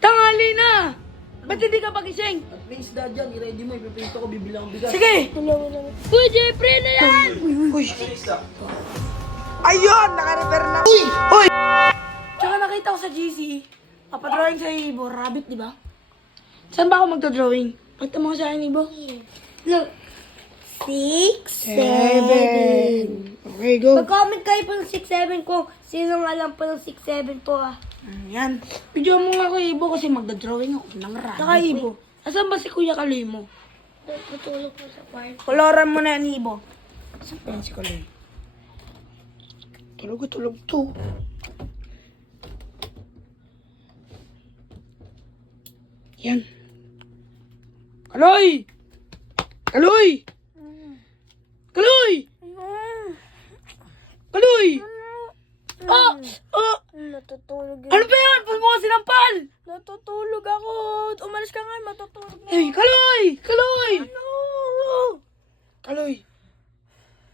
Tanghali na! Ba't hindi ka pagising? At may isda dyan, i-ready mo, ipiprito ko, bibilang ang bigas. Sige! Uy, Jeffrey na yan! Uy! Ayun! Naka-repair na! Uy! Uy! Tsaka nakita ko sa GC, papadrawing sa Ibo, rabbit, di ba? Saan ba ako magdodrawing? Pagta mo sa akin, Ibo. Look. 6, 7. Okay, go. Mag-comment kayo po ng 6-7 ko. Sinong alam po ng 6-7 po ah. Yan. Video mo nga ko, Ibo, kasi magdodrawing ako ng rabbit. Saka, Ibo, asan ba si Kuya Kaloy mo? Tutulog po sa kwarto. Koloran mo na yan, Ibo. Saan pa yan si Kaloy? Tulog to. Yan. Kaloy! Kaloy! Kaloy! Kaloy! Ah! Ah! Natutulog yun. Ano ba yan? Pag mo ka sinampal! Natutulog ako. Umalis ka nga, matutulog na. Hey, Kaloy! Kaloy! No! Kaloy!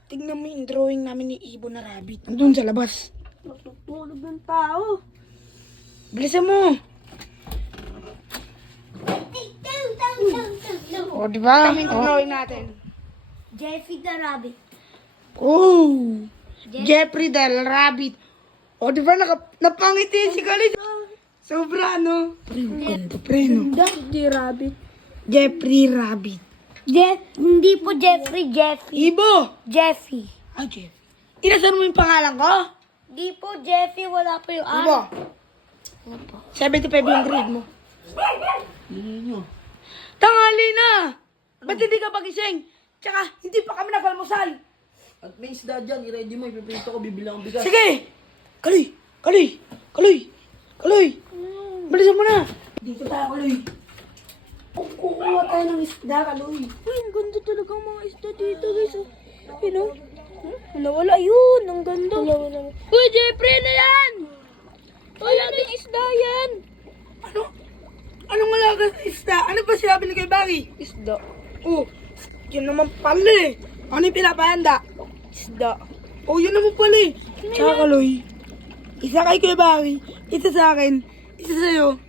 Tignan mo yung drawing namin ni Ibo na rabbit. Andun sa labas. Natutulog ng tao. Bilisan mo! O, di ba? Kami yung drawing natin. Jeffy the Rabbit. Oh! Jeffrey Del Rabbit. O, di ba? Napangiti si Kaloy. Sobra, no? Pre, ang ganda, pre, no? Jeffy Rabbit. Jeffrey Rabbit. Hindi po Jeffrey, Jeffy. Ibo! Jeffy. Ah, Jeff. Inasan mo yung pangalan ko? Hindi po Jeffy, wala po yung Ibo. 75 yung grade mo. Nyo. Tanghali na! Ba't hindi ka pagising? Tsaka, hindi pa kami nag-almusal. At may isda dyan, i-ready mo, ipiprito ko, bibilang ang bigas. Sige! Kaloy! Kaloy! Kaloy! Kaloy! Bilisan mo na! Dito tayo, Kaloy. Kukuha tayo ng isda, Kaloy. Uy, ang ganda talaga ang mga isda dito, guys. You know? Wala yun. Ang ganda. Uy, Jeffrey na yan! Wala na yung isda yan. Ano? Anong malaga sa isda? Ano ba sinabi ni kay Barry? Isda. Oh, yun naman pala eh. Ano yung pinapahanda? Isda. Oh, yun naman pala eh. Tsaka, Kaloy. Isa kay Kuya Barry, isa sa akin, isa sa'yo.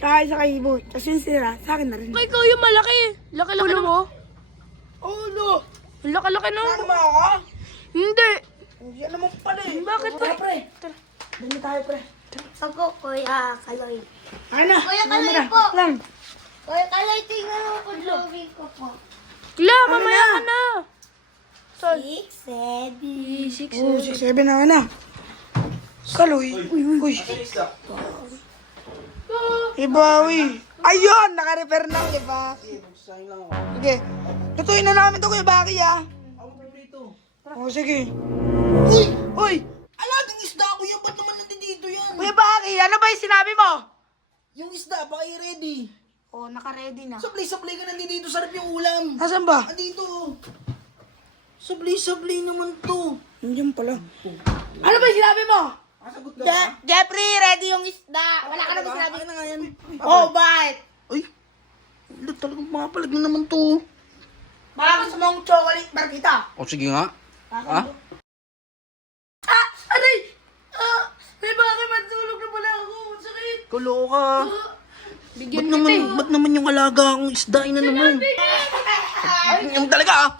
Tsaka isa kay Ibo. Tapos yung sira, sa akin na rin. Ikaw yung malaki. Laki-laki na mo. Oh, no! Laki-laki na. Ano ba ako? Hindi. Yan naman pala eh. Bakit ba? Tara, pre. Dali tayo, pre. Ako, Kuya Kaloy. Ano na? Kuya, Ano Kaloy na? po. Lang. Kuya Kaloy, tingnan mo po drawing ko po. La, mamaya ka na. 6, 7. Oh, 6-7 na ka na. Kaloy. Uy. Ibawi. Ayun, naka-repair na, iba. Sayang lang ako. Sige. Lutuin na namin to, Kuya Baki, ah. Ako paborito. Oh, sige. Uy! Uy! Alating isda ko yan, ba't naman nandito yan? Kuya Baki, ano ba yung sinabi mo? Yung isda, baka i-ready. Oh, naka-ready na. Sablay-sablay ka nandito, sarap yung ulam. Nasaan ba? Andito. Sablay-sablay naman to. Nandiyan pala. Ano ba yung sinabi mo? Kasagot ka ba? Jeffrey, ready yung isda. Wala ka na ba sinabi? Akin na nga yan. Oh, bakit? Uy! Wala talagang mapalag na naman to. Baka gusto mong chocolate bar kita. O sige nga. Ha? Ah! Aray! Ah! May bakit matulog na pala ako. Ang sakit. Kulo ka. Ba't naman yung alaga akong isda na naman? Yung talaga ah.